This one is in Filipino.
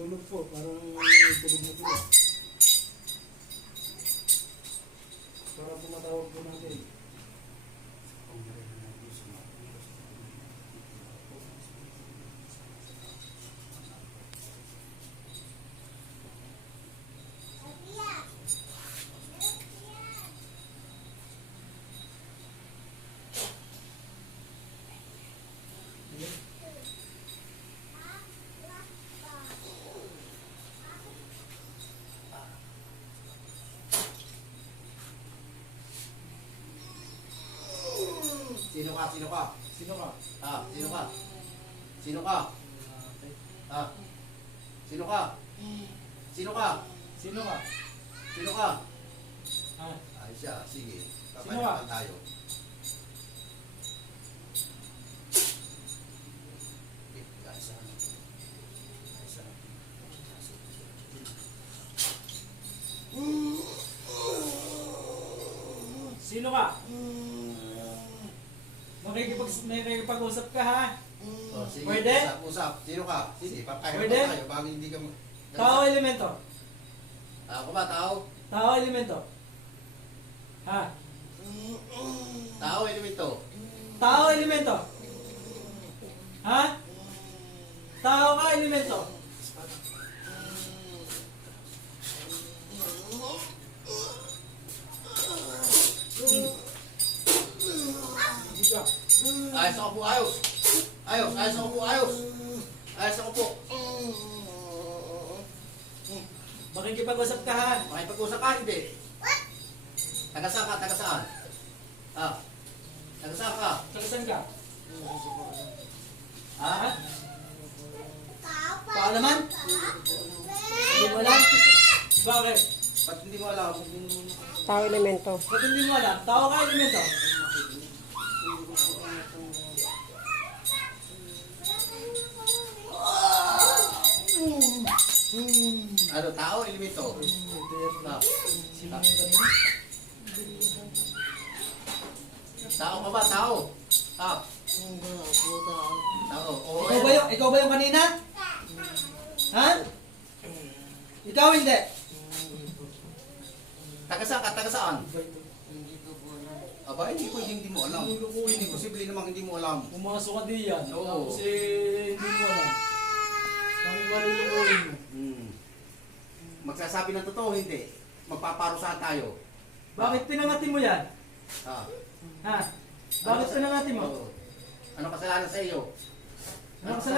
Tulog po, parang tulog na tulog. Para pumatawag po natin. Sino ka? Sino ka? Sino ka? Ah, sino ka? Sino ka? Ah. Sino ka? Sino ka? Sino ka? Sino ka? Ha? Ay siya, sige. Ka? tayo. Sino ka? Makikipag, nakikipag-usap ka ha? Oh, sige, Pwede? Usap, usap. Sino ka? Sige, papayag Pwede? tayo bago hindi ka mag... Tao elemento? Ako ba, tao? Tao elemento? Ha? Tao, elemento. Tao elemento? Ha? Tao ka elemento? Ka. Ayos ako po, ayos. Ayos, ayos ako po, ayos. Ayos ako po. Makikipag-usap ka ha? Makipag-usap ka, hindi. Taga saan ka, taga saan? Ah, taga saan ka? Saan ka? Ha? Tao naman? Hindi mo alam? Bakit? Ba't hindi mo alam? Tao elemento. Ba't hindi mo alam? Tao ka elemento? Ano, tao, elemento? Kanina? tao ka ba, tao? Ah, tao. Oo, Ikaw ba yung, ikaw ba yung kanina? Ha? Ikaw hindi. Taga saan ka, taga saan? Aba, hindi ko hindi mo alam. Hindi posible namang hindi mo alam. Pumasok ka diyan. Oo. Tapos eh, hindi mo alam. Kami ba rin yung mo? Hmm. Magsasabi ng totoo, hindi. Magpaparusahan tayo. Bakit pinangati mo yan? Ah. Ha? Bakit Ano- pinangati mo? Oo. Ano kasalanan sa iyo? Ano kasalanan